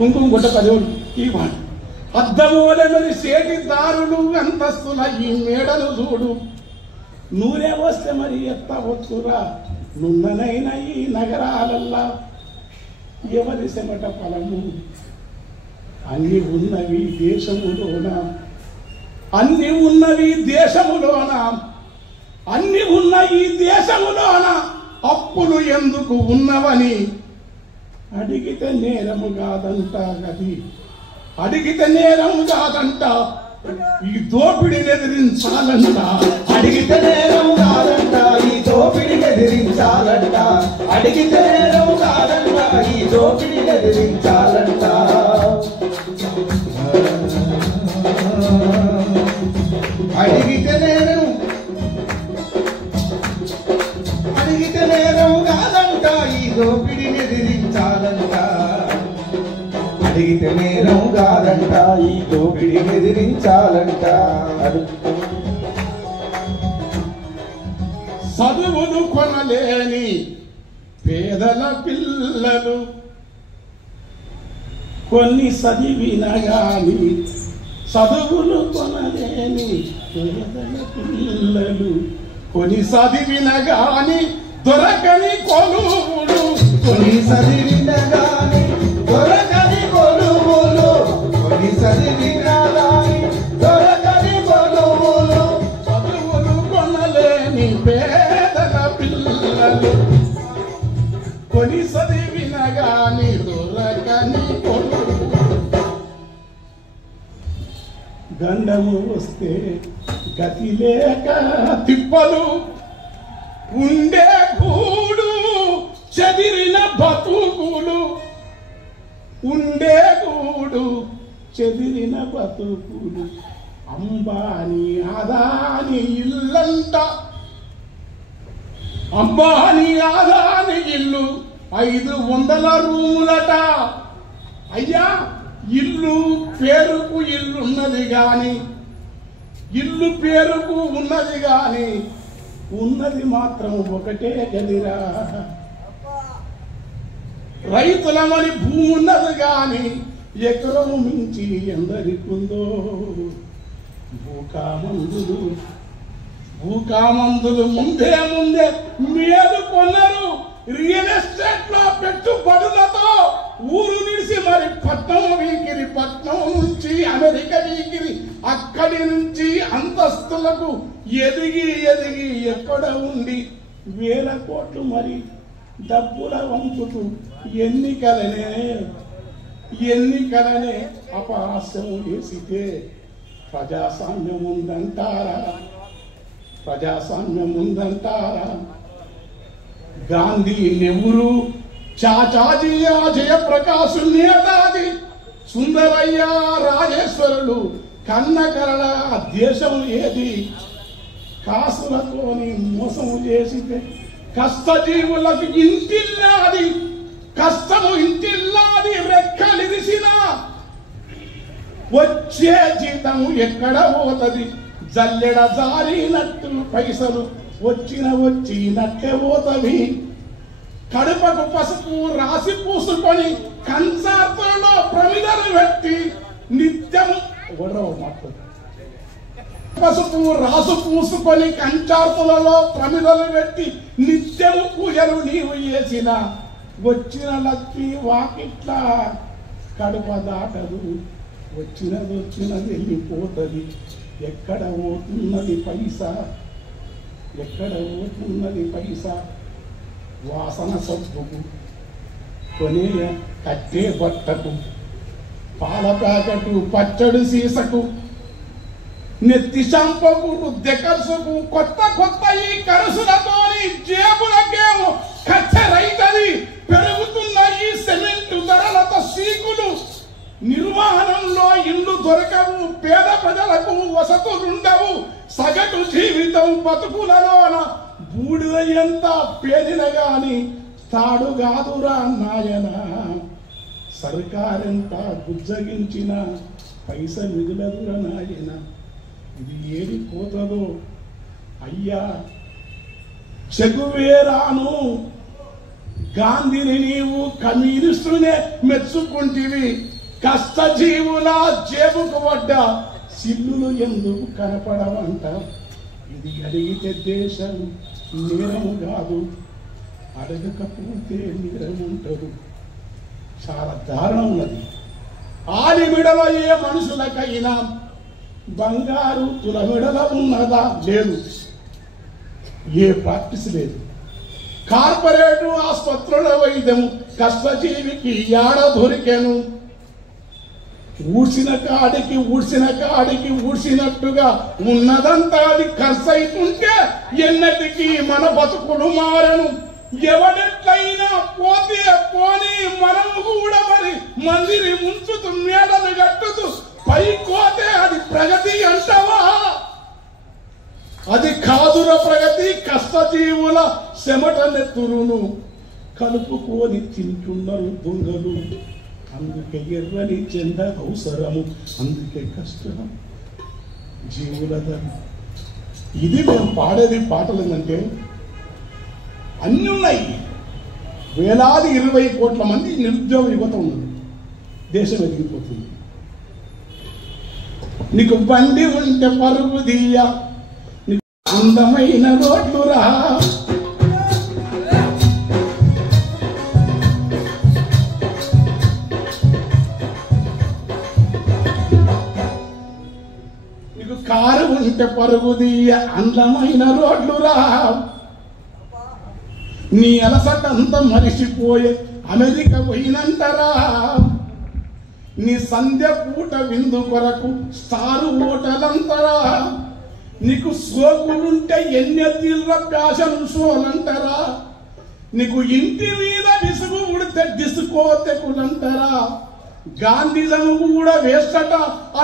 కుంకుమ గుట్ట పదేవుడు ఈ మాట అద్దమూలమని సేటి దారులు అంతస్తుల ఈ మేడలు చూడు నూనె వస్తే మరి ఎత్తవచ్చురా నున్ననైన ఈ నగరాలల్లా ఎవరి సెమట ఫలము అన్ని ఉన్నవి దేశములోన అన్ని ఉన్నవి దేశములోన అన్ని ఉన్న ఈ దేశములోన అప్పులు ఎందుకు ఉన్నవని అడిగితే నేరము కాదంట గది అడిగితే నేరము కాదంట ఈ దోపిడిని ఎదిరించాలంట అడిగితే నేరము కాదంట ఈ దోపిడిని ఎదిరించాలంట అడిగితే నేరము కాదంట ఈ దోపిడిని ఎదిరించాలంట అడిగితే నేరం కాదంట ఈ దోపిడిని ఎదిరించాలంట అడిగితే నేరం కాదంట ఈ దోపిడిని ఎదిరించాలంట చదువులు కొనలేని పేదల పిల్లలు కొన్ని చదివిన గాని చదువులు కొనలేని పేదల పిల్లలు కొన్ని చదివిన గాని దొరకని కొలువులు కొన్ని చదివిన గాని దొరకని కొలువులు కొన్ని చదివిన గాని దొరకని కొలువులు చదువులు కొనలేని పేదల పిల్లలు కొన్ని చదివిన గాని దొరకని కొలువులు గండము వస్తే గతి లేక తిప్పలు ఉండే గూడు చెదిరిన బతుకులు ఉండే గూడు చెదిరిన బతుకులు అంబానీ ఆదాని ఇల్లంట అంబానీ ఆదాని ఇల్లు 500 రూములట అయ్యా ఇల్లు పేరుకు ఇల్లున్నది గాని ఇల్లు పేరుకు ఉన్నది గాని ఉన్నది మాత్రం ఒకటే గదిరా రైతులమని భూమి ఉన్నది గాని ఎకరం మించి ఎందరికుందో భూకామందులు ముందే మేలు కొన్నారు రియల్ ఎస్టేట్ లో పెట్టుబడులతో ఊరు నిడిసి మరి పట్నం వీకిరి పట్నం నుంచి అమెరికా వీకిరి అక్కడి నుంచి అంతస్తులకు ఎదిగి ఎక్కడ ఉండి 1000 కోట్లు మరి డబ్బుల వంపుతూ ఎన్నికలనే అపహాస్యం వేసితే ప్రజాస్వామ్యం ఉందంటారా గాంధీ నెహ్రూ చాచాజీ జయప్రకాశ్ నేతాజీ సుందరయ్య రాజేశ్వరులు కన్నకరణ దేశం ఏది కాసులతోని మోసం చేసితే కష్టజీవులకు ఇంటిల్లాది రెక్కలిరిసిన వచ్చే జీతం ఎక్కడ పోతది జల్లెడ జారినట్టు పైసలు వచ్చినట్టే పోతవి కడుపకు పసుపు రాసి పూసుకొని కంచార్తలో ప్రమిదలు పెట్టి నిత్యం పసుపు రాసు పూసుకొని కంచార్తులలో ప్రమిదలు పెట్టి నిత్యము పూజలు నీవు చేసిన వచ్చిన లక్ష్మి వాకిట్ల కడుప దాటదు వచ్చినది వెళ్ళిపోతుంది ఎక్కడ పోతున్నది పైసా వాసన సబ్బుకు కొనే కట్టే బట్టకు పాల ప్యాకెటు పచ్చడి సీసకు నెత్తి షాంపకు దెకర్సుకు కొత్త ఈ కరుసులతోని జేబులకేమో ఖర్చరైతది పెరుగుతున్న ఈ సిమెంట్ ధరలతో సీకులు నిర్వహణంలో ఇల్లు దొరకవు పేద ప్రజలకు వసతులుండవు సగటు జీవితం బతుకులలోన బూడిద ఎంత పేదిన గాని తాడు కాదురా నాయన సర్కారెంత గుజ్జగించిన పైస మిగులదురా నాయన ఇది ఏది పోతదో అయ్యా చెగువేరాను గాంధీని నీవు కమ్యూనిస్టునే మెచ్చుకుంటివి, కష్టజీవుల జేబుకు పడ్డ సిల్లులు ఎందుకు కనపడవంట. ఇది అడిగితే దేశం నేరము కాదు, అడగకపోతే నేరం ఉంటారు. చాలా దారుణం ఉన్నది. ఆలిమిడలో ఏ మనుషులకైనా బంగారు తులమిడలో ఉన్నదా? లేదు. ఏ ప్రాక్టీస్ లేదు. కార్పొరేటు ఆసుపత్రుల వైద్యం కష్టజీవికి యాడ దొరికెను. ఊడ్చిన కాడికి ఊడ్చినట్టుగా ఉన్నదంతా అది ఖర్చు అవుతుంటే ఎన్నటికీ మన బతుకులు మారను. ఎవడెట్లయినా పోతే పోనీ, మనము కూడా మరి మందిని ముంచుతూ మేడలు కట్టుతూ పైకోతే అది ప్రగతి అంటావా? అది కాదుర ప్రగతి. కష్టజీవుల చెమట నెత్తురును కలుపుకొని తింటున్నారు దొంగలు. అందుకే ఎర్రని చెంద అవసరము, అందుకే కష్టం జీవులదని. ఇది మేము పాడేది పాటలు ఏంటంటే అన్నీ ఉన్నాయి. వేలాది 20 కోట్ల మంది నిరుద్యోగ యువత ఉన్నారు. దేశం ఎదిగిపోతుంది. నీకు బండి ఉంటే పరుగు తీయ, నీకు అందమైన రోడ్లు రా, నీకు కారు ఉంటే పరుగు తీయ, అందమైన రోడ్లు రా, నీ అలసటంతా మరిచిపోయే అమెరికా పోయినంటరా, నీ సంధ్య పూట విందు కొరకు స్టారు ఓటలంతరా, నీకు సోకులుంటే ఎన్నెత్తిళ్ళ ప్యాషన్ షోలంటారా, నీకు ఇంటి మీద విసుగు ఉడితే డిస్కోతెకులంటారా, గాంధీజం కూడా వేస్తట,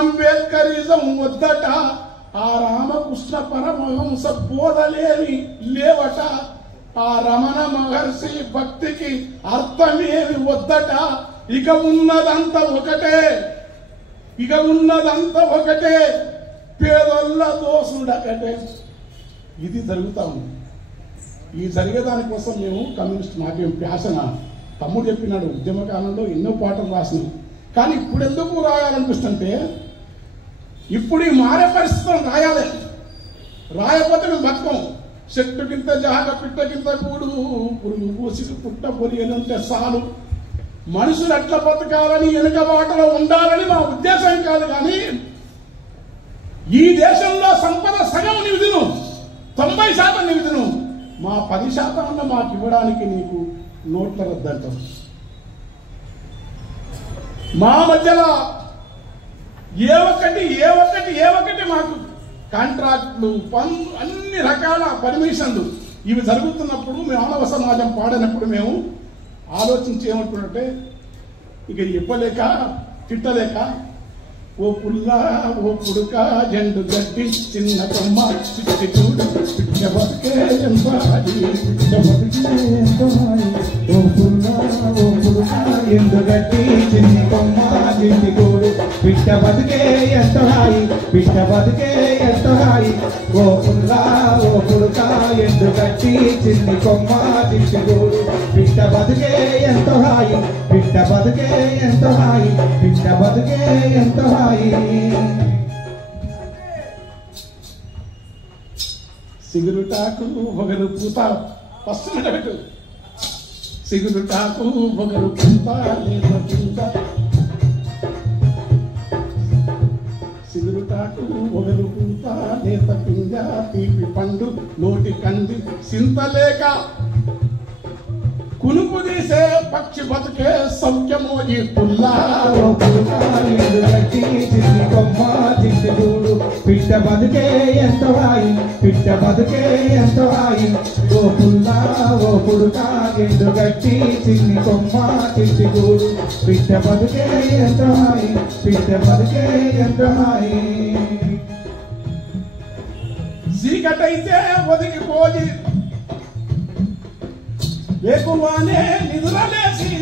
అంబేద్కరిజం వద్దట, ఆ రామకృష్ణ పరమహంస బోధలేవి లేవట, ఆ రమణ మహర్షి భక్తికి అర్థమేమి వద్దట. ఇక ఉన్నదంతా ఒకటే, పేదొల్ల దోసుడకటే. ఇది జరుగుతా ఉంది. ఈ జరిగేదానికోసం మేము కమ్యూనిస్ట్ మాకేం ప్యాసన. తమ్ముడు చెప్పినాడు, ఉద్యమ కాలంలో ఎన్నో పాటలు రాసినాం. కానీ ఇప్పుడు ఎందుకు రాయాలనిపిస్తుంటే, ఇప్పుడు ఈ మారే పరిస్థితులను రాయాలి. రాయకపోతే మేము బతకం. చెట్టుకింత జాగ పిట్టకింత కూడు, పురుగు పూసికి పుట్ట పొరియనంటే చాలు. మనుషులు ఎట్లా బతకాలని, వెనుక బాటలో ఉండాలని మా ఉద్దేశం కాదు. కానీ ఈ దేశంలో సంపద సగం నిధులు, 90% నిధులు, మా 10% మాకు ఇవ్వడానికి నీకు నోట్ల రద్దంటాం. మా మధ్యలో ఏ ఒక్కటి మాకు కాంట్రాక్ట్లు, పనులు, అన్ని రకాల పర్మిషన్లు ఇవి జరుగుతున్నప్పుడు మానవ సమాజం పాడినప్పుడు మేము ఆలోచించి ఏమంటున్నట్టే, ఇక ఇవ్వలేక తిట్టలేక, ఓ పుల్లా ఓ పుడుక జండు గడ్డి చిన్న కొమ్మ చిట్టి చూడు పిట్ట బతికే ఎంత అది, పిట్ట బతికే ఎంత హాయి, ఓ పుల్లా ఓ పుడుక ఎండు గడ్డి చిన్ని కొమ్మ చిట్టి చూడు పిట్ట బతికే ఎంత హాయి, పిట్ట బతికే ఎంత హాయి, ఓ పుల్లా ఓ పుడుక ఎండు గడ్డి చిన్ని కొమ్మ చిట్టి చూడు పిట్ట బతికే ఎంత హాయి, పిట్ట బతికే ఎంత హాయి, పిట్ట బతికే ఎంత హాయి. సిగురుటాకు పొగరు పూత, ఫస్ట్ పెట్టు. సిగురుటాకు పొగరు పూత లేత పిండ, సిగురుటాకు పొగరు పూత లేత పిండ, తీపి పండు నోటి కంది సింతలేక, కునుకు తీసే పక్షి బతుకే సౌఖ్యమో ఈ పుల్లా కొమ్మ చిట్టి చూడు పిట్ట బతుకే ఎంత హాయి, పిట్ట బతుకే ఎంత హాయి, ఓ పుల్లా ఓ పుడుక ఎండు గట్టి చిన్ని కొమ్మ చిట్టి చూడు పిట్ట బతుకే ఎంత హాయి, పిట్ట బతుకే ఎంత హాయి. చీకటైతే ఒదిగిపోయి వేకువానే నిద్రలేసి,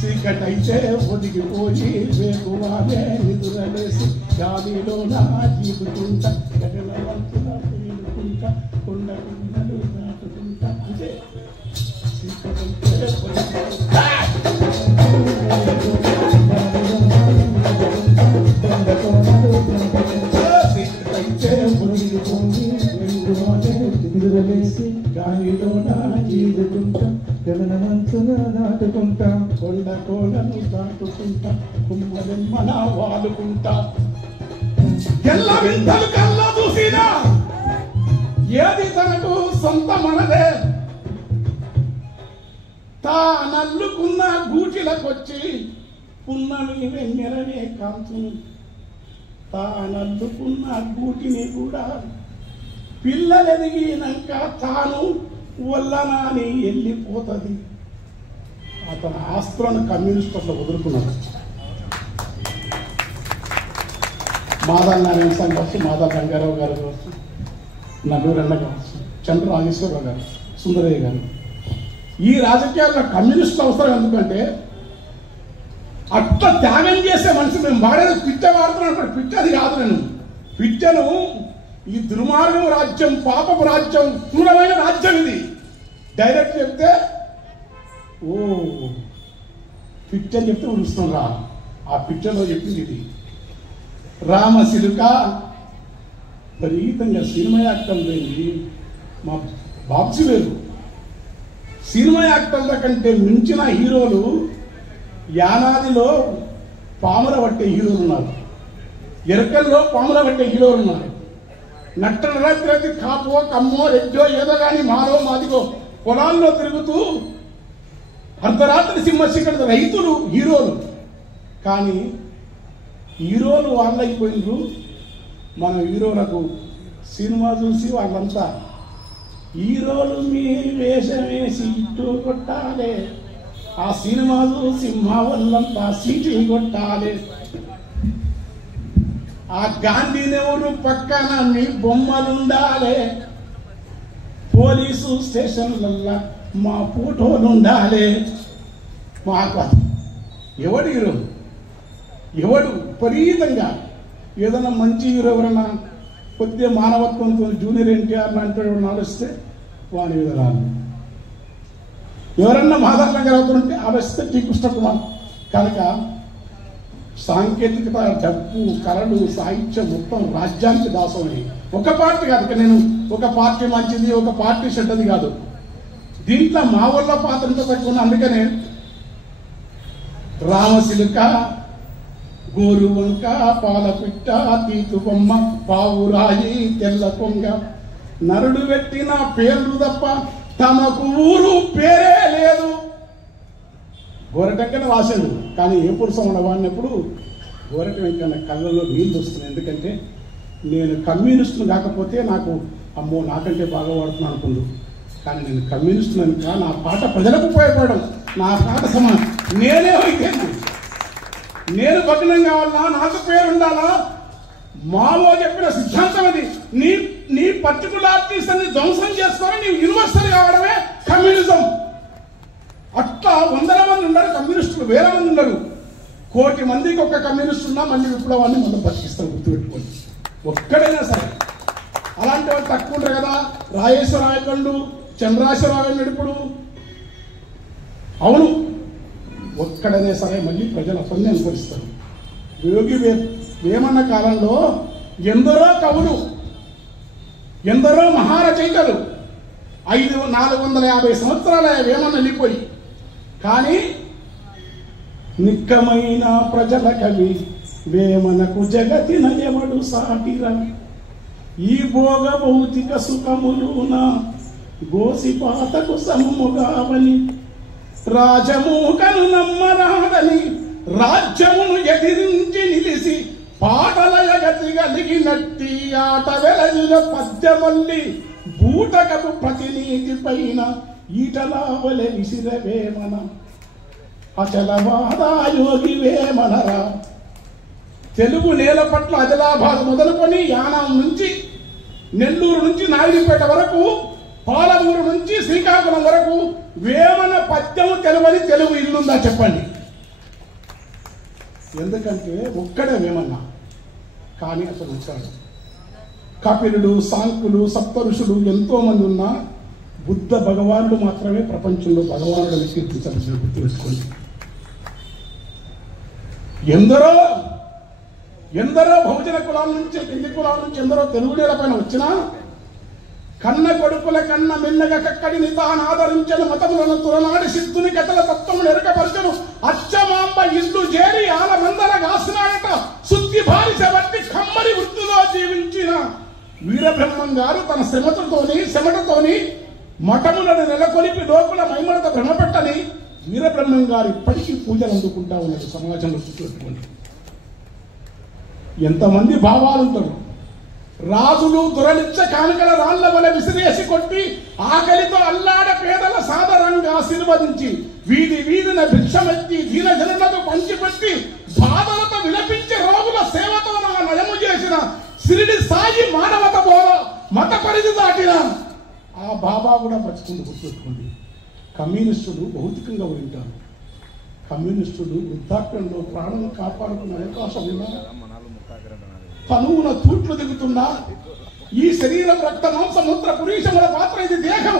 చీకటైతే ఒదిగిపోయి వేకువానే నిద్రలేసి, గాలిలో నా జీవితుంటా గగనవంతుల పేలుకుంటా కొండ కొండలు దాటుకుంటా అంటే గాలిలో నాటుకుంటా నాటుకుంటా కొండ కోలను దాటుకుంటా కుమ్మరెమ్మన వాలుకుంటా ఎల్ల వింతలు కల్లా చూసినా ఏది తనకు సొంత మనదే తానల్లుకున్న గూటిలకొచ్చి పున్నమి వెన్నెలనే కాంతును తానల్లుకున్న గూటిని కూడా పిల్లలెదిగినాక తాను వల్లనాని వెళ్ళిపోతుంది. అతని ఆస్తులను కమ్యూనిస్టులు వదులుకున్నాడు. మాధవ నారాయణ స్వామి కావచ్చు, మాధవ రంగారావు గారు కావచ్చు, నల్లూరన్న కావచ్చు, చంద్ర రాజేశ్వరరావు గారు, సుందరయ్య గారు, ఈ రాజకీయాల్లో కమ్యూనిస్టులు అవసరం. ఎందుకంటే అట్లా త్యాగం చేసే మనిషి మేము వాడేది పిచ్చ వాడుతున్నాను. పిచ్చ అది కాదు. నేను పిచ్చను ఈ దుర్మార్గం రాజ్యం, పాపపు రాజ్యం, క్రూరమైన రాజ్యం ఇది. డైరెక్ట్ చెప్తే ఓ పిచ్చ అని చెప్తే ఉరుస్తాం రా. ఆ పిచ్చలో చెప్పింది ఇది. రామశిలుక విపరీతంగా సినిమా యాక్టర్లు పోయింది. మా బాబ్జీ వేరు. సినిమా యాక్టర్ల కంటే మించిన హీరోలు యానాదిలో పాముల పట్టే హీరోలు ఉన్నారు, ఎరకల్లో పాముల పట్టే హీరోలు ఉన్నారు. నట్టన రాత్రి కాపో కమ్మో రెడ్డో ఏదో కానీ మారో మాదిగో పొలాల్లో తిరుగుతూ అర్ధరాత్రి సింహశిఖర రైతులు హీరోలు. కానీ హీరోలు వాళ్ళైపోయినరు. మన హీరోలకు సినిమా చూసి వాళ్ళంతా హీరోలు మీ వేషం వేసి ఇటు కొట్టాలి, ఆ సినిమా చూసి మా వాళ్ళంతా సీట్లు కొట్టాలి. ఆ గాంధీనెవరు పక్కన మీ బొమ్మలుండాలి, పోలీసు స్టేషన్లల్లా మా ఫోటోలు ఉండాలి. మాకు ఎవడు హీరో, ఎవడు విపరీతంగా ఏదైనా మంచి హీరో ఎవరన్నా కొద్దిగా మానవత్వంతో జూనియర్ ఎన్టీఆర్ లాంటి ఆలోచిస్తే వాని మీద రాదు. ఎవరన్నా మాదారంగా అవుతుంటే ఆలోచిస్తే టీ కృష్ణకుమార్. కనుక సాంకేతికత, డబ్బు, కళలు, సాహిత్యం మొత్తం రాజ్యానికి దాసమని ఒక పార్టీ కాదు. ఇక నేను ఒక పార్టీ మంచిది, ఒక పార్టీ చెడ్డది కాదు. దీంట్లో మా వల్ల పాత్రతో తక్కువ. అందుకనే రామశిలుక, గోరువంక, పాలపిట్ట, తీతు బొమ్మ, పావురాయి, తెల్ల కొంగ, నరుడు పెట్టిన పేర్లు తప్ప తమకు ఊరు పేరే లేదు. గోరటెంకన రాశాడు. కానీ ఏ పురుషం ఉండవాడినప్పుడు గోరట వెంకన్న కళ్ళలో నీళ్ళు వస్తున్నాయి. ఎందుకంటే నేను కమ్యూనిస్టును కాకపోతే నాకు అమ్మో నాకంటే బాగా వాడుతున్నాను అనుకుండు. కానీ నేను కమ్యూనిస్టును కనుక నా పాట ప్రజలకు ఉపయోగపడడం, నా పాట సమానం. నేనే అయితే నేను భగ్నం కావాలా, నాకు పేరు ఉండాలా. మావో చెప్పిన సిద్ధాంతం అది. నీ పర్టికులారిటీస్ అన్ని ధ్వంసం చేసుకొని నీవు యూనివర్సల్ కావడమే కమ్యూనిజం. అట్లా వందల మంది ఉండరు కమ్యూనిస్టులు, వేల మంది ఉండరు. 1,000,000 మందికి ఒక కమ్యూనిస్ట్ ఉన్నా మళ్ళీ విప్లవాన్ని మనం బతికిస్తారు. గుర్తుపెట్టుకోండి. ఒక్కడైనా సరే అలాంటి వాళ్ళు తక్కువ ఉంటారు కదా. రాజేశ్వరరాయకండు, చంద్రాశ్వరరావు ఇప్పుడు అవును ఒక్కడనే సరే మళ్ళీ ప్రజలు అతన్ని అనుసరిస్తారు. యోగి వేమన్న కాలంలో ఎందరో కవులు, ఎందరో మహారచయితలు 450 సంవత్సరాల వేమన్న వెళ్ళిపోయి, కానీ నిక్కమైన ప్రజల కవి వేమనకు జగతిన ఎవడు సాటిరా. ఈ భోగ భౌతిక సుఖములున గోసిపాతకు సమ్ముగావని, రాజమూకను నమ్మరాదని రాజ్యమును ఎదిరించి నిలిసి పాటల జగతి కలిగినట్టి ఆట వెలజుల పద్యమల్లి బూటకపు ప్రతినీతి పైన ఈటలావలె విసిరవేమన అచలవాదా యోగి వేమనరా. తెలుగు నేల పట్ల ఆదిలాబాద్ మొదలుకొని యానాం నుంచి నెల్లూరు నుంచి నాయుడుపేట వరకు, పాలమూరు నుంచి శ్రీకాకుళం వరకు వేమన పద్యము తెలువని తెలుగు ఇల్లుందా చెప్పండి? ఎందుకంటే ఒక్కడే వేమన్నా. కానీ అతను వచ్చాడు. కపిలుడు, సాంకులు, సప్త ఋషులు ఎంతో మంది ఉన్నా బుద్ధ భగవానుడు మాత్రమే ప్రపంచంలో భగవానుడు కీర్తించాల్సిన గుర్తుపెట్టుకోండి. ఎందరో బహుజన కులాల నుంచి, కింది కులాల నుంచి ఎందరో తెలుగు నేల పైన వచ్చినా కన్న కొడుకుల కన్న మిన్నగ కక్కడిని తాను ఆదరించను, మతములను తులనాడి సిద్ధుని కథల తత్వములు ఎరుకపరచను, అచ్చమాంబ ఇల్లు చేరి ఆల మందర గాసినాడట, శుద్ధి బారిస బట్టి కమ్మరి వృత్తిలో జీవించిన వీరబ్రహ్మం గారు తన శమటతోని మఠములను నెలకొలిపి లోకుల మైమలత భ్రమపెట్టని వీరబ్రహ్మం గారు ఇప్పటికీ పూజలు అందుకుంటా ఉన్నారు సమాజంలో. చుట్టుపెట్టుకోండి, ఎంతమంది భావాలు ఉంటారు. రాజులు దురలిచ్చ కానుకల రాళ్ల వల్ల విసిరేసి కొట్టి ఆకలితో అల్లాడ పేదల సాదరంగా ఆశీర్వదించి వీధిన భిక్షమెత్తి దీన జనులకు పంచిపెట్టి బాధలతో విలపించే రోగుల సేవతో నా నయము చేసిన సిరిడి సాయి మానవత బోధ మత పరిధి దాటిన ఆ బాబా కూడా బతుకుంటూ గుర్తుపెట్టుకోండి. కమ్యూనిస్టులు భౌతికంగా ఉంటారు. కమ్యూనిస్టులు వృద్ధాప్యంలో ప్రాణం కాపాడుకునే అవకాశం ఉన్నా తనువున తూట్లు దిగుతున్నా ఈ శరీరం రక్త మాంస మూత్ర పురీషముల పాత్ర ఇది దేహం,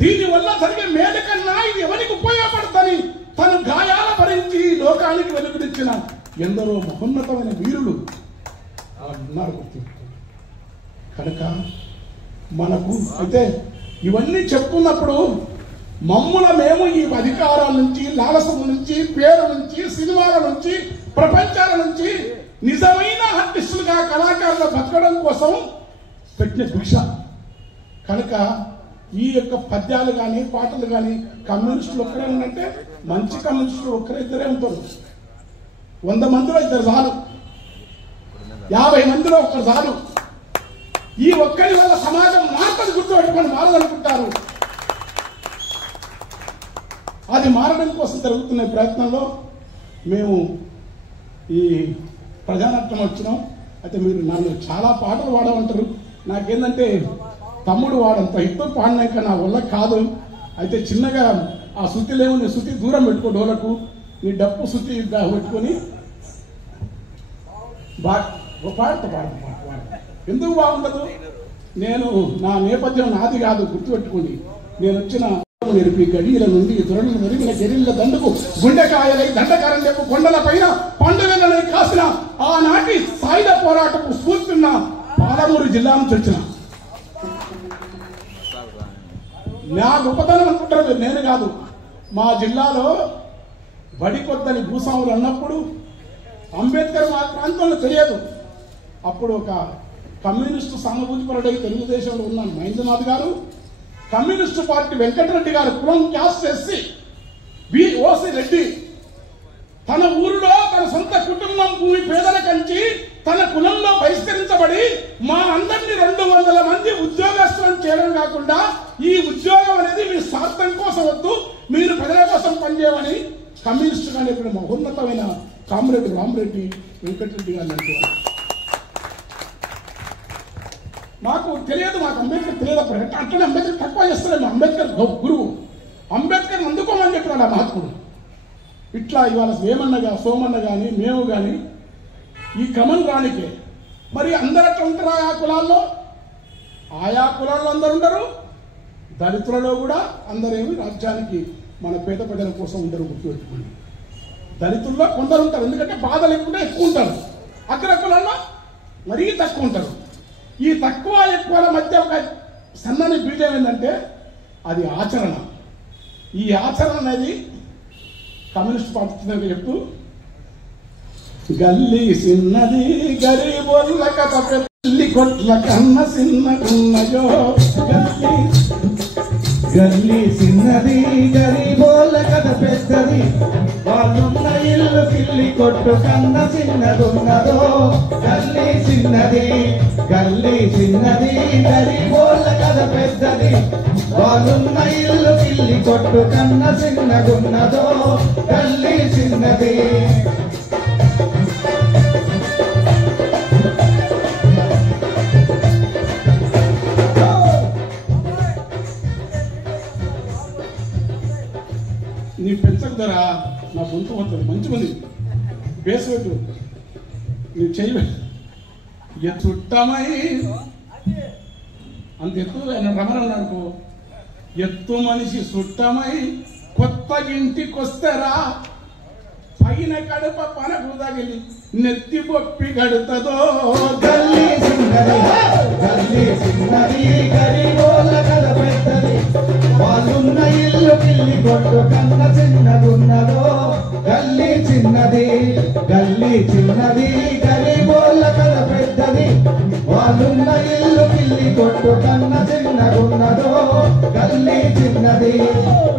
దీనివల్ల జరిగే మేలు కన్నా ఇది ఎవరికి ఉపయోగపడుతుంది తను గాయాల భరించి లోకానికి వెలుగునిచ్చిన ఎందరో మహోన్నతమైన వీరులు ఉన్నారు గుర్తుపెట్టుకోండి. కనుక మనకు అయితే ఇవన్నీ చెప్పుకున్నప్పుడు మమ్ముల మేము ఈ అధికారాల నుంచి, లాలసము నుంచి, పేరు నుంచి, సినిమాల నుంచి, ప్రపంచాల నుంచి నిజమైన ఆర్టిస్టులుగా కళాకారులు బతకడం కోసం పెట్టిన భిక్ష. కనుక ఈ యొక్క పద్యాలు కానీ పాటలు కానీ కమ్యూనిస్టులు ఒక్కరే ఉందంటే మంచి కమ్యూనిస్టులు ఒక్కరిద్దరే ఉంటారు. 100 మందిలో 2 చాలు, 50 మందిలో 1 చాలు. ఈ ఒక్కరి వల్ల సమాజం మారుతుంది గుర్తుపెట్టుకొని మారాలనుకుంటారు. అది మారడం కోసం జరుగుతున్న ప్రయత్నంలో మేము ఈ ప్రజానాట్యం వచ్చినాం. అయితే మీరు నన్ను చాలా పాటలు పాడమంటారు. నాకేంటంటే తమ్ముడు వాడంత హిట్ పాడినాక నా వల్ల కాదు. అయితే చిన్నగా ఆ శృతిలేమో నీ శృతి దూరం పెట్టుకో, డోలకు నీ డప్పు శృతి పెట్టుకొని పాడతా. ఎందుకు బాగుండదు? నేను నా నేపథ్యం నాది కాదు, గుర్తుపెట్టుకోండి. నేను వచ్చిన నెరిపి గడియల నుండి దురలు మెరిగిన గెరిళ్ళ దండకు గుండెకాయలై దండకారణ్యపు కొండల పైన పండుగలని కాసిన ఆనాటి సాయుధ పోరాటపు స్ఫూర్తిన్న పాలమూరు జిల్లా నుంచి వచ్చిన నా గొప్పతనం అనుకుంటారు. నేను కాదు, మా జిల్లాలో బడి కొద్దని భూస్వాములు అన్నప్పుడు అంబేద్కర్ మా ప్రాంతంలో తెలియదు. అప్పుడు ఒక కమ్యూనిస్టు సానుభూతిపరుడై తెలుగుదేశంలో ఉన్న మహేంద్రనాథ్ గారు, కమ్యూనిస్టు పార్టీ వెంకటరెడ్డి గారు కులం క్యాస్ట్ చేసి ఓసి రెడ్డి తన ఊరిలో తన సొంత కుటుంబం భూమి పేదల కంచి తన కులంలో బహిష్కరించబడి మా అందరినీ 200 మంది ఉద్యోగస్తులను చేయడం కాకుండా ఈ ఉద్యోగం అనేది మీ స్వార్థం కోసం వద్దు, మీరు ప్రజల కోసం పనిచేయమని కమ్యూనిస్టు కానీ ఇప్పుడు మహోన్నతమైన కామ్రేడ్ రామరెడ్డి వెంకటరెడ్డి గారిని అంటున్నారు. మాకు తెలియదు, మాకు అంబేద్కర్ తెలియదు. అప్పుడు అట్లనే అంబేద్కర్ తక్కువ చేస్తలేము. అంబేద్కర్ గురువు, అంబేద్కర్ అందుకోమని చెప్పినాడు ఆ మహాత్ముడు. ఇట్లా ఇవాళ ఏమన్నగా సోమన్న కానీ మేము కానీ ఈ క్రమం రానికే మరి అందరు అట్లా ఉంటారా? ఆయా కులాల్లో అందరు ఉండరు. దళితులలో కూడా అందరేమి రాజ్యానికి మన పేద ప్రజల కోసం ఉండరు. గుర్తుపెట్టుకోండి, దళితుల్లో కొందరు ఉంటారు, ఎందుకంటే బాధలు ఎక్కువ ఉంటారు. అగ్ర కులాల్లో మరీ తక్కువ ఉంటారు. ఈ తక్కువ ఎక్కువల మధ్య ఒక సన్నని బీజం ఏంటంటే అది ఆచరణ. ఈ ఆచరణ అనేది కమ్యూనిస్ట్ పార్టీ చెప్తూ గల్లీ సిన్నది గరీబోళ్ళ కథ పెళ్లి కొట్ల కన్న సిన్నకున్నయో, గల్లీ సిన్నది గరీబోళ్ళ కథ పెద్దది, వాళ్ళున్న ఇల్లు పిల్లి కొట్టు కన్న చిన్నదున్నదో. గల్లీ సిన్నది గరీబోళ్ళ కథ పెద్దది, వాళ్ళున్న ఇల్లు పిల్లి కొట్టు కన్న చిన్నదున్నదో. గల్లీ సిన్నది నీ పెంచక ధర నా గొంతు పోతుంది. మంచి మంది బేస్ పెట్టు, నీ చెయ్యి చుట్టమై అంత ఎత్తు రమణ అనుకో ఎత్తు మనిషి చుట్టమై కొత్త ఇంటికొస్తరా పైన కడుప పనకు తగిలి నెత్తి బొప్పి కడుతుందో గల్లీ చిన్నది గల్లీ చిన్నది గరీబోళ్ళ కథ పెద్దది వాళ్ళున్న ఇల్లు పిల్లి కొట్టు కన్న చిన్నదున్నదో గల్లీ చిన్నది గల్లీ చిన్నది గరీబోళ్ళ కథ పెద్దది వాళ్ళున్న ఇల్లు పిల్లి కొట్టు కన్న చిన్నదున్నదో గల్లీ చిన్నది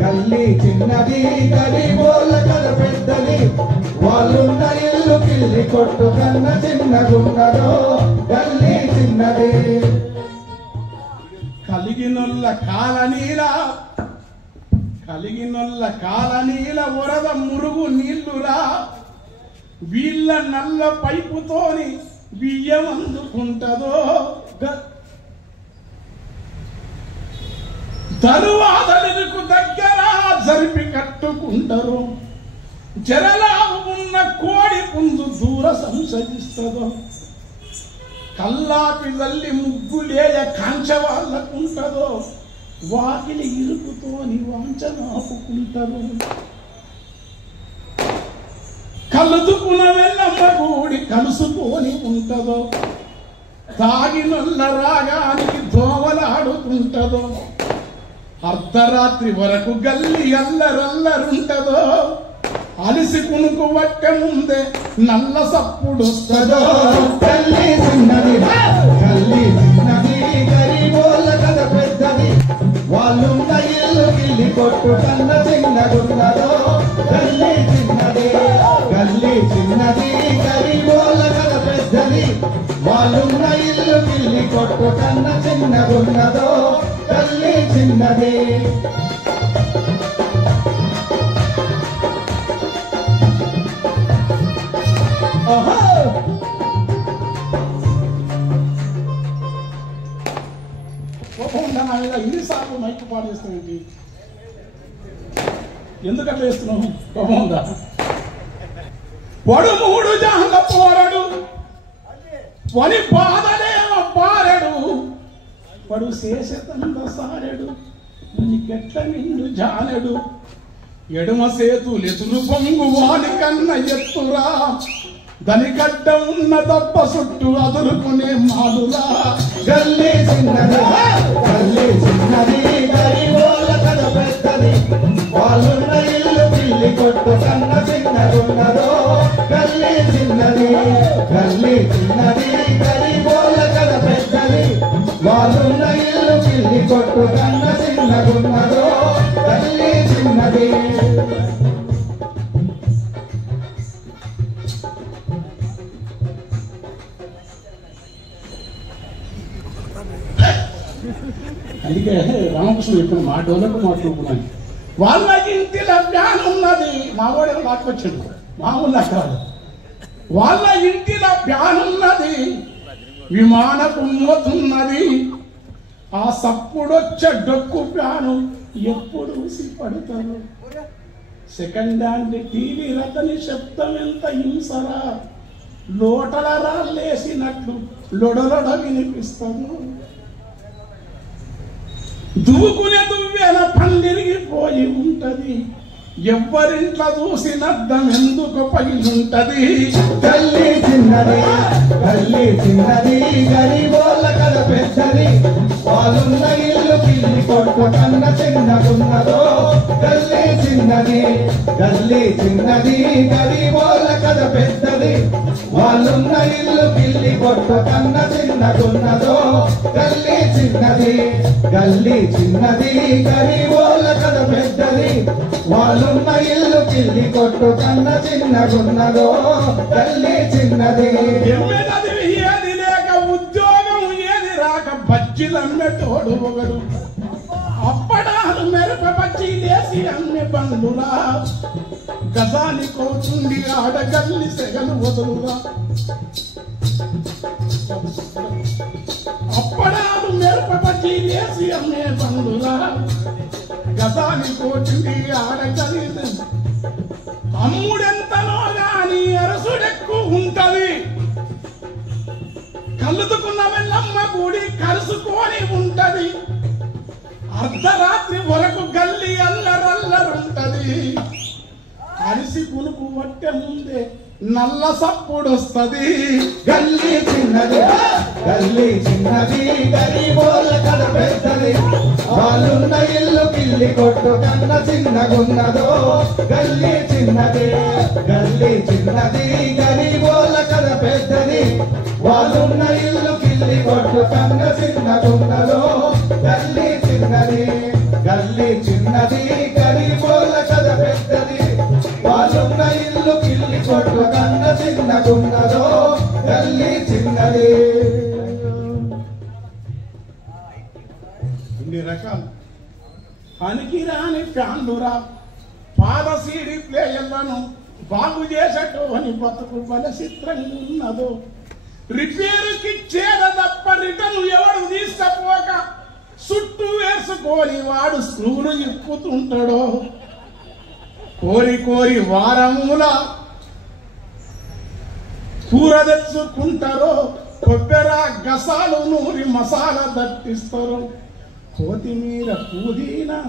గల్లీ చిన్నది గరీబోళ్ళ కథ పెద్దది వాళ్ళున్న ఇల్లు పిల్లి కొట్టు కన్న చిన్నదున్నదో గల్లీ చిన్నది కలిగినొల్ల కాలనీల వరద మురుగు నీళ్లురా వీళ్ళ నల్ల పైపుతోని బియ్యం అందుకుంటదో తరువాతకు దగ్గర జరిపి కట్టుకుంటారు జరలావు ఉన్న కోడి పుంజు దూర సంసరిస్తుందో కల్లాపి తల్లి ముగ్గులేయ కాంచ వాళ్ళకుంటదో వాకిలి ఇరుకుతోని వాంచనాపుకుంటారు కలుదుకున్న వెళ్ళమ్మ గూడి కలుసుకొని ఉంటదో తాగినొల్ల రాగానికి దోవలాడుతుంటదో అర్ధరాత్రి వరకు గల్లి అల్లరల్లరుంటదో అలిసి కునుకు వట్టె ముందే నల్ల సప్పుడు వస్తుందో గల్లీ చిన్నది గల్లీ చిన్నది గరీబోళ్ళ కథ పెద్దది వాళ్ళున్న ఇల్లు గిల్లి కొట్టు కన్న చిన్నగున్నదో గల్లీ చిన్నది గల్లీ చిన్నది గరీబోళ్ళ కథ పెద్దది వాళ్ళున్న ఇల్లు గిల్లి కొట్టు కన్న చిన్నగున్నదో గల్లీ చిన్నది ఇన్నిసార్లు మైకు పాడేస్తావేంటి ఎందుకట్లా వేస్తున్నావు కోపందా పొడు మూడు జాంగ పోరడు పని బాధలేమ పారడు పడు శేషతంద సారెడు నీకెట్ల నిండు జానడు ఎడుమ సేతులెతులు పొంగు వాని కన్న ఎత్తురా దనిగడ్డ ఉన్న దప్ప చుట్టూ అదురుకునే మాడురా గల్లీ చిన్నది గల్లీ చిన్నది గరీబోళ్ళ కథ పెద్దది వాళ్ళున్న ఇల్లు పిల్లి కొట్టు కన్న చిన్నదున్నదో గల్లీ చిన్నది గల్లీ చిన్నది గరీబోళ్ళ కథ పెద్దది వాళ్ళున్న ఇల్లు పిల్లి కొట్టు కన్న చిన్నదున్నదో గల్లీ చిన్నది అందుకే రామకృష్ణ చెప్పిన మా డోలకు మాట్లాడుకున్నాను వాళ్ళ ఇంటిలో ఫ్యాన్ ఉన్నది మా వాడు లాక్కొచ్చాడు మామూలు కాదు వాళ్ళ ఇంటిలో ఫ్యాన్ ఉన్నది విమానపు మోతున్నది ఆ సప్పుడొచ్చే డొక్కు ఫ్యాను ఎప్పుడు పడుతారు సెకండ్ హ్యాండ్ టీవీ రతని శబ్దం ఎంత హింసరా లోటల రాళ్ళేసినట్లు లొడలొడ వినిపిస్తాను దువ్వుకునే దువ్వేల పందిరిగిపోయి ఉంటది ఎవ్వరింట్లో చూసినద్దం ఎందుకు పగిలుంటది గల్లీ చిన్నది గల్లీ చిన్నది గరీబోళ్ళ కథ పెద్దది వాళ్ళున్న ఇల్లు పిల్లి కొట్టు కన్న చిన్నగున్నదో గల్లీ చిన్నది గల్లీ చిన్నది గరీబోళ్ళ కథ పెద్దది వాళ్ళున్న ఇల్లు పిల్లి కొట్టు కన్న చిన్నగున్నదో గల్లీ చిన్నది గల్లీ చిన్నది గరీబోళ్ళ కథ పెద్దది వాళ్ళున్న ఇల్లు పిల్లి కొట్టు కన్న చిన్నగున్నదో గల్లీ చిన్నది ఏది లేక ఉద్యోగం ఏది రాక బజ్జీలమ్మేటోడు ఒకడు అప్పడాలు మెరప బజ్జీలేసి అమ్మే బంధురా గజానికోచుండి ఆడగల్లి సెగలు వదులురా అప్పడాలు మెరప బజ్జీలేసి అమ్మే బంధురా గజానికోచుండి ఆడగల్లి అమ్ముడెంతనో గాని అరసుడెక్కు ఉంటది వెళ్ళమ్మ గుడి కలుసుకొని ఉంటది, అర్ధరాత్రి వరకు గల్లి అల్లరల్లరుంటది, కలిసి పులుపు పట్టే ముందే నల్ల సప్పుడొస్తది. గల్లీ చిన్నది గల్లీ చిన్నది గరీబోళ్ళ కథ పెద్దది, వాళ్ళున్న ఇల్లు కిల్లి కొట్టు కన్న చిన్నగున్నదో. గల్లీ చిన్నది గల్లీ చిన్నది గరీబోళ్ళ కథ పెద్దది, వాళ్ళున్న ఇల్లు కిల్లి కొట్టు కన్న చిన్నగున్నదో. గల్లీ చిన్నది గల్లీ చిన్నది గరీబోళ్ళ కథ పెద్దది, వాళ్ళున్న ఇల్లు కిల్లి కొట్టు కన్న చిన్నగున్నదో. గల్లీ చిన్నది. ఇన్ని రకాలు పనికిరాని ఫ్యాన్లురా, పాదసీడి ప్లేయర్లను బాగు చేసటో అని బతుకు బల చిత్రంగా ఉన్నదో. రిపేరుకి చేర తప్ప రిటర్న్ ఎవడు తీసుకపోక చుట్టూ వేసుకొని వాడు స్క్రూలు ఇప్పుతుంటాడో. కోరి కోరి వారముల కూర తెచ్చుకుంటారో, కొబ్బెర గసాలు నూరి మసాలా దట్టిస్తారు, కొత్తిమీర పుదీనా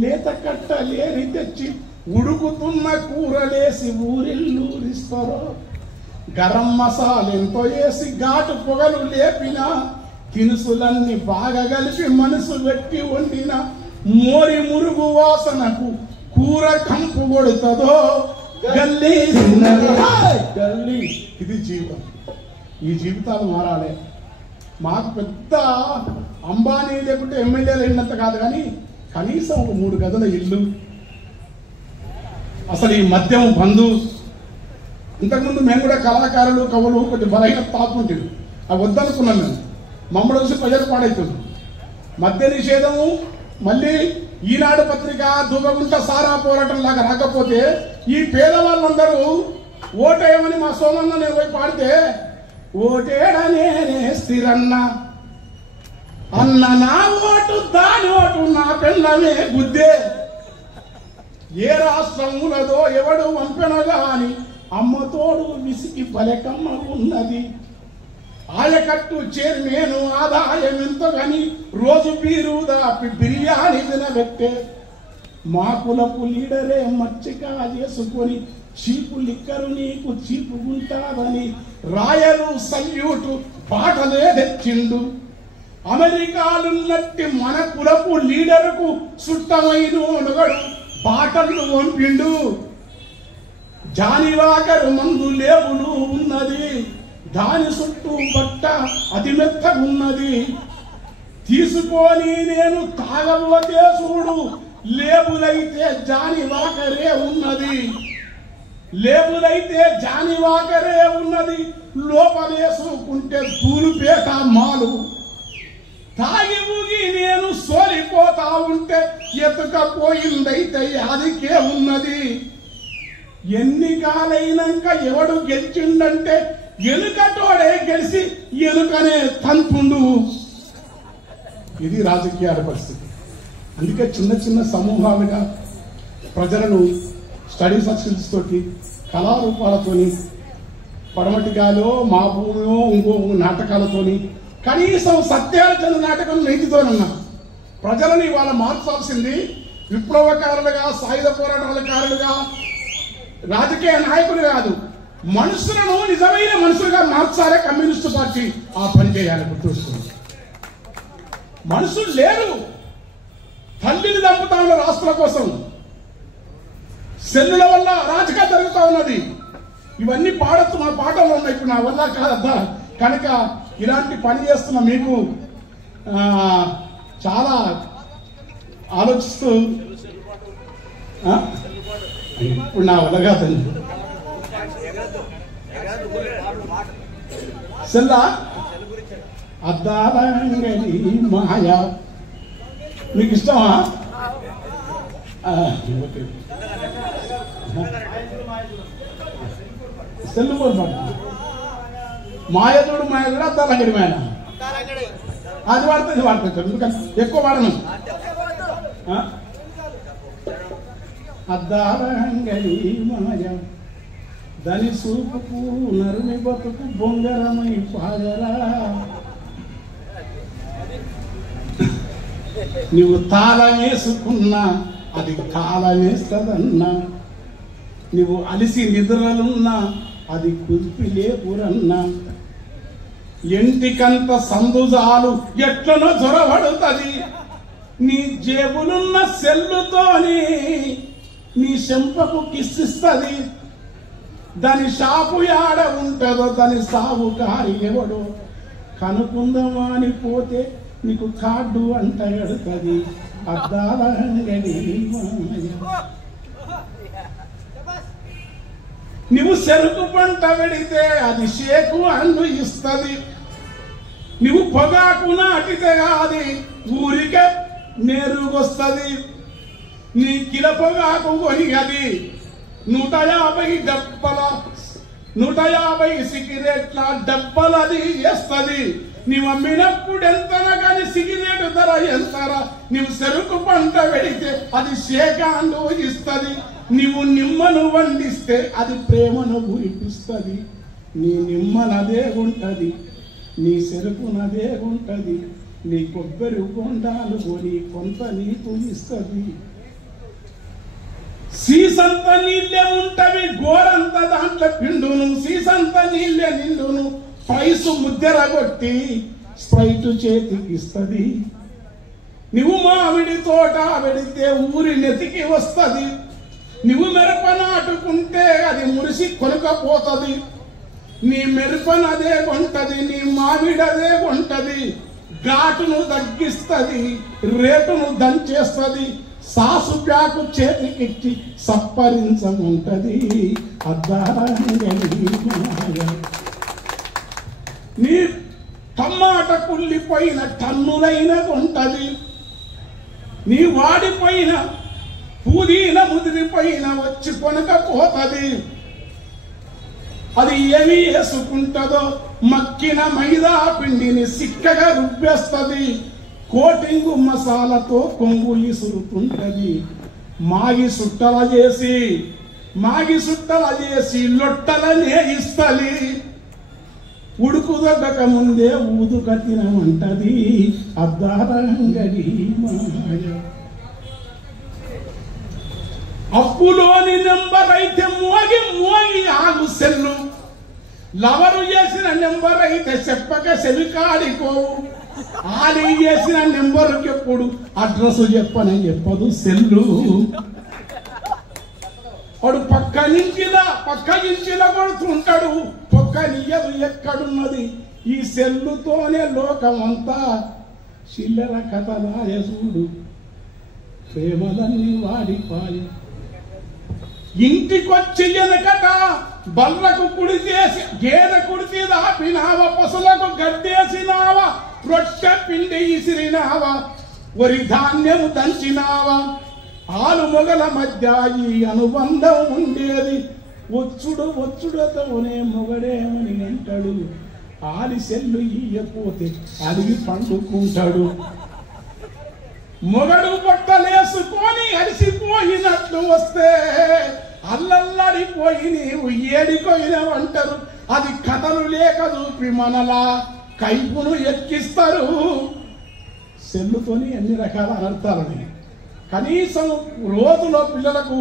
లేత కట్టలేని తెచ్చి ఉడుకుతున్న కూరలేసి ఊరిల్లూరిస్తారు, గరం మసాలా ఎంతో వేసి ఘాటు పొగలు లేపిన తినుసులన్నీ బాగా కలిపి మనసు పెట్టి వండిన మోరి మురుగు వాసనకు కూర కంపు కొడుతుందో. గల్లీ గల్లీ ఇది జీవితం. ఈ జీవితాలు మారాలి. మాకు పెద్ద అంబానీ లేకుంటే ఎమ్మెల్యేలు అయినంత కాదు, కానీ కనీసం ఒక 3 గదుల ఇల్లు, అసలు ఈ మద్యం బంధు. ఇంతకుముందు మేము కూడా కళాకారులు కవులు కొంచెం బలహీన తాకుంటుంది, అవి వద్దనుకున్నాం. మేము మమ్మల్ని చూసి ప్రజలు పాడైతుంది. మద్య నిషేధము మళ్ళీ ఈనాడు పత్రిక దుబ్బగుంట సారా పోరాటం లాగా రాకపోతే ఈ పేదవాళ్ళందరూ ఓటేయమని మా సోమన్న నేను పోయి పాడితే, ఓటేడనే స్థిరన్న అన్న నా ఓటు దాని ఓటు నా పెళ్ళమే బుద్ధే, ఏ రాష్ట్రములదో ఎవడు వంపెనగా అని అమ్మతోడు విసికి పలకమ్మ ఉన్నది, ఆయకట్టు చైర్మన్ ఆదాయం ఎంతో కానీ రోజు బీరు దాపి బిర్యానీ తినబెట్టే, మా కులపు లీడరే మచ్చిక చేసుకొని చీపు లిక్కరు నీకు చీపుకుంటాదని రాయలు సల్యూటు పాటలే తెచ్చిండు, అమెరికాలున్నట్టి మన కులపు లీడరుకు చుట్టమైన నొగడు పాటలు పంపిండు, జానివాకరు మందు లేబులు ఉన్నది, దాని చుట్టూ బట్ట అతి మెత్తగున్నది, తీసుకొని నేను తాగబోతే చూడు లేబులైతే జానివాకరే ఉన్నది, లేబులైతే జానివాకరే ఉన్నది, లోపలేసుకుంటే దూలుపేట మాలు, తాగి ఊగి నేను సోలిపోతా ఉంటే ఎత్తుకపోయిందైతే అదికే ఉన్నది, ఎన్నికలైనాక ఎవడు గెలిచిండంటే ఎలుకటోడే గెలిచి ఎలుకనే తంతుండు. ఇది రాజకీయాల పరిస్థితి. అందుకే చిన్న చిన్న సమూహాలుగా ప్రజలను స్టడీ సర్కిల్స్ తోటి కళారూపాలతోని పడమటిగాలో మా భూమిలో ఇంకో నాటకాలతోని కనీసం సత్యార్జన నాటకం నీతితోనన్నా ప్రజలని ఇవాళ మార్చాల్సింది. విప్లవకారులుగా సాయుధ పోరాటాలకారులుగా రాజకీయ నాయకులు కాదు, మనుషులను నిజమైన మనుషులుగా మార్చాలే కమ్యూనిస్టు పార్టీ ఆ పని చేయాలి. గుర్తొస్తుంది, మనుషులు లేరు, తల్లిని చంపుతా ఉన్నారు ఆస్తుల కోసం, సెల్లుల వల్ల అరాచక జరుగుతూ ఉన్నది. ఇవన్నీ పాడొచ్చు, మా పాటల్లో ఉన్నాయి. ఇప్పుడు నా వల్ల కాదద్దా కనుక ఇలాంటి పని చేస్తున్న మీకు చాలా ఆలోచిస్తూ ఇప్పుడు నా వల్ల కాదండి. సెల్లా అద్దాలంగడి మాయ మీకు ఇష్టమా? సెల్లు పాట మాయదుడు మాయదుడు అద్దాలంగడి మాయన అది వాడుతుంది వాడుతుంది. ఎందుకంటే ఎక్కువ వాడను. అద్దాలంగడి మాయ దాని సూపుకు నరుని బతుకు బొంగరమై పాగరా, నువ్వు తాళం వేసుకున్నా అది కాలం వేస్తదన్నా, నువ్వు అలిసి నిద్రలున్నా అది కుదిపి లేపురన్నా, ఎంటికంత సందుజాలు ఎట్లనో జొరబడుతుంది, నీ జేబులున్న సెల్లుతోని నీ చెంపకు కిస్సిస్తుంది, దాని షాపు యాడ ఉంటుందో దాని సావుకారి ఎవడో కనుకుందామా అని పోతే నీకు కార్డు అంట ఎడుతుంది అద్దాల అంగడి నువ్వు చెరుకు పంట పెడితే అది షేకు అండు ఇస్తుంది, నువ్వు పొగాకు నాటితే అది ఊరికే నేరుగొస్తుంది, నీ కిల పొగాకు కొని అది 150 డబ్బల 150 సిగరెట్ల డబ్బలది వేస్తుంది, నువ్వు అమ్మినప్పుడు ఎంతనా కానీ సిగరెట్ ధర ఎంతరా, నువ్వు చెరుకు పంట పెడితే అది షేకాండు ఇస్తుంది, నువ్వు నిమ్మను వండిస్తే అది ప్రేమను గురిపిస్తుంది, నీ నిమ్మనదే ఉంటది, నీ చెరుకునదే ఉంటది, నీ కొబ్బరి బొండాలు కొని కొంత నీకు ఇస్తుంది, సీసంత నీళ్ళే ఉంటవి గోరంత దాంట్లో పిండును, సీసంత నీళ్ళే నిండును పైసు ముద్దెరగొట్టి స్ప్రైట్ చేతికి ఇస్తుంది, నువ్వు మామిడి తోట పెడితే ఊరి నెతికి వస్తుంది, నువ్వు మెరప నాటుకుంటే అది మురిసి కొనుకపోతుంది, నీ మెరుపనదే కొంటది, నీ మామిడదే కొంటది, ఘాటును తగ్గిస్తుంది, రేటును దంచేస్తుంది, సాసు ప్యాకు చేతికిచ్చి సప్పరించముంటది అద్దారంగడి నీ టమాట కుళ్ళిపోయిన టన్నులైన కొంటది, నీ వాడిపోయిన పుదీన ముదిరిపోయిన వచ్చి కొనకపోతుంది, అది ఏమి వేసుకుంటుందో మక్కిన మైదా పిండిని సిక్కగా రుబ్బేస్తుంది, కోటింగు మసాలాతో కొంగు ఇసురుతుంటది, మాగి సుట్టల చేసి లొట్టలనే ఇస్తది, ఉడుకు దొగ్గక ముందే ఊదుక తినమంటది అద్దారంగడి మాయ. అప్పులోని నెంబర్ అయితే మోగి ఆగు సెల్లు, లవరు చేసిన నెంబర్ అయితే చెప్పక చెవికాడిపోవు, ఆడి చేసిన నెంబర్కి ఎప్పుడు అడ్రస్ చెప్పనని చెప్పదు సెల్లు, వాడు పక్క ఇంటిలో కొడుతుంటాడు, పక్క నియ్యదు ఎక్కడున్నది, ఈ సెల్లుతోనే లోకమంతా చిల్లర కథలాయ చూడు, ప్రేమలన్నీ వాడిపాయి, ఇంటికొచ్చి వెనకట బల్లకు కుడిచేసి గేదె కుడితి దాపినావా, పశులకు గడ్డేసినావా, రొట్టె పిండి ఇసిరినావా, వరి ధాన్యము దంచినావా, ఆలు మొగల మధ్య ఈ అనుబంధం ఉండేది, వచ్చుడుతోనే మొగడేమని అంటాడు, ఆలి సెల్లు ఇయ్యపోతే అడిగి పండుకుంటాడు, మొగడు బట్టలేసుకొని అలసిపోయినట్లు వస్తే అల్లల్లాడిపోయి నీవు ఏడిపోయినవంటారు, అది కథలు లేక చూపి మనలా కైపును ఎక్కిస్తారు, సెల్లుతోని ఎన్ని రకాల అనర్థాలని. కనీసం రోజులో పిల్లలకు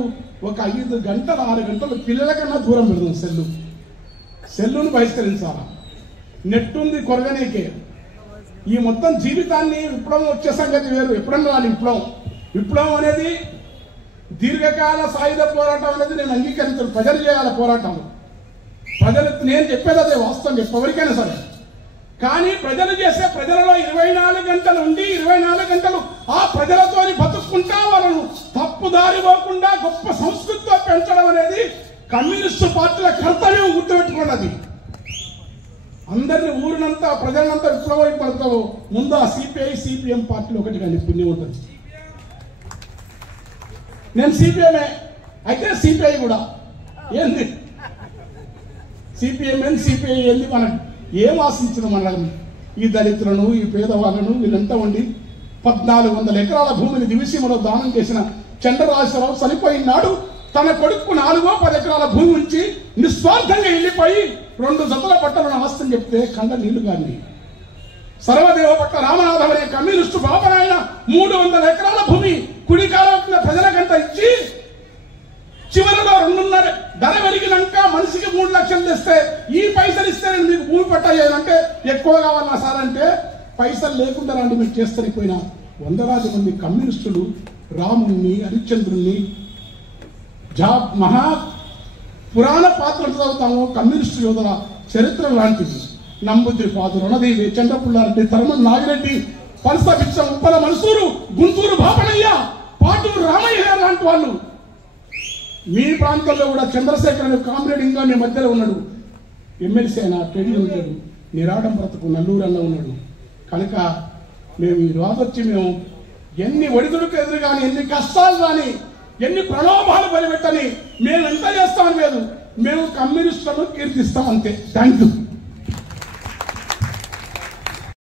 ఒక 5 గంటలు 6 గంటలు పిల్లల కన్నా దూరం పెడుతుంది సెల్లును బహిష్కరించాలా, నెట్ ఉంది కొరగనీకే, ఈ మొత్తం జీవితాన్ని విప్లవం వచ్చే సంగతి వేరు, ఎప్పుడన్నా రాలి విప్లవం అనేది దీర్ఘకాల సాయుధ పోరాటం అనేది నేను అంగీకరించను, ప్రజలు చేయాల పోరాటం, నేను చెప్పేది అదే వాస్తవం ఎవరికైనా సరే, కానీ ప్రజలు చేసే ప్రజలలో 24 గంటలు ఉండి 24 గంటలు ఆ ప్రజలతోని బతుక్కుంటా వాళ్ళను తప్పుదారి పోకుండా గొప్ప సంస్కృతితో పెంచడం అనేది కమ్యూనిస్టు పార్టీల కర్తవ్యం గుర్తుపెట్టుకున్నది. అందరినీ ఊరినంతా ప్రజలంతా విప్లవం పడతావు ముందు ఆ సిపిఐ సిపిఎం పార్టీలు ఒకటి కానీ పుణ్యం ఉంటుంది. నేను సిపిఎంఏ అయితే సిపిఐ కూడా ఏంది సిపిఎం ఏంది సిపిఐ ఏంది మనకు ఏం ఆశించిన మనల్ని ఈ దళితులను ఈ పేదవాళ్ళను వీళ్ళంతా ఉండి 1400 ఎకరాల భూమిని దివిసీమలో దానం చేసిన చంద్రరాజరావు చనిపోయినాడు. తన కొడుకు 4-10 ఎకరాల భూమి నుంచి నిస్వార్థంగా వెళ్ళిపోయి 2 జతల బట్టలను ఆస్తిని చెప్తే కండ నీళ్లు కానీ సర్వదేవ పట్ల రామనాథం అనే కమ్యూనిస్టు బాబనాయన 300 ఎకరాల భూమి కుడికాల ప్రజలకంట ఇచ్చి చివరిలో 2.5 ధర పెరిగినాక మనిషికి 3 లక్షలు తెస్తే ఈ పైసలు ఇస్తే నేను మీకు భూమి పట్టాయంటే ఎక్కువ కావాలన్నా సార్ అంటే పైసలు లేకుండా రండి మీరు చేస్తనిపోయినా 100 మంది కమ్యూనిస్టులు రాముణ్ణి హరిశ్చంద్రుణ్ణి మహా పురాణ పాత్రలు చదువుతాము కమ్యూనిస్టు యోధుల చరిత్ర లాంటిది. నంబుద్రి పాదు రణదేవి చంద్రపుల్లారెడ్డి తరమన్ నాగిరెడ్డి పల్స బిచ్చం ఉప్పల మనసూరు గుంటూరు బాపనయ్య పాటూరు రామయ్య లాంటి వాళ్ళు మీ ప్రాంతంలో కూడా చంద్రశేఖర్ అనే కామ్రేడ్ ఇంకా మీ మధ్యలో ఉన్నాడు. ఎమ్మెల్సీ అయినా టెడీ ఉంటాడు. నిరాడంబరతకు నల్లూరల్లో ఉన్నాడు. కనుక మేము ఈ రోజు వచ్చి మేము ఎన్ని ఒడిదుడుకు ఎదురు కానీ ఎన్ని కష్టాలు కానీ ఎన్ని ప్రలోభాలు బలిపెట్టని మేము ఎంత చేస్తామని లేదు. మేము కమ్యూనిస్టులను కీర్తిస్తాం అంతే. Thank you.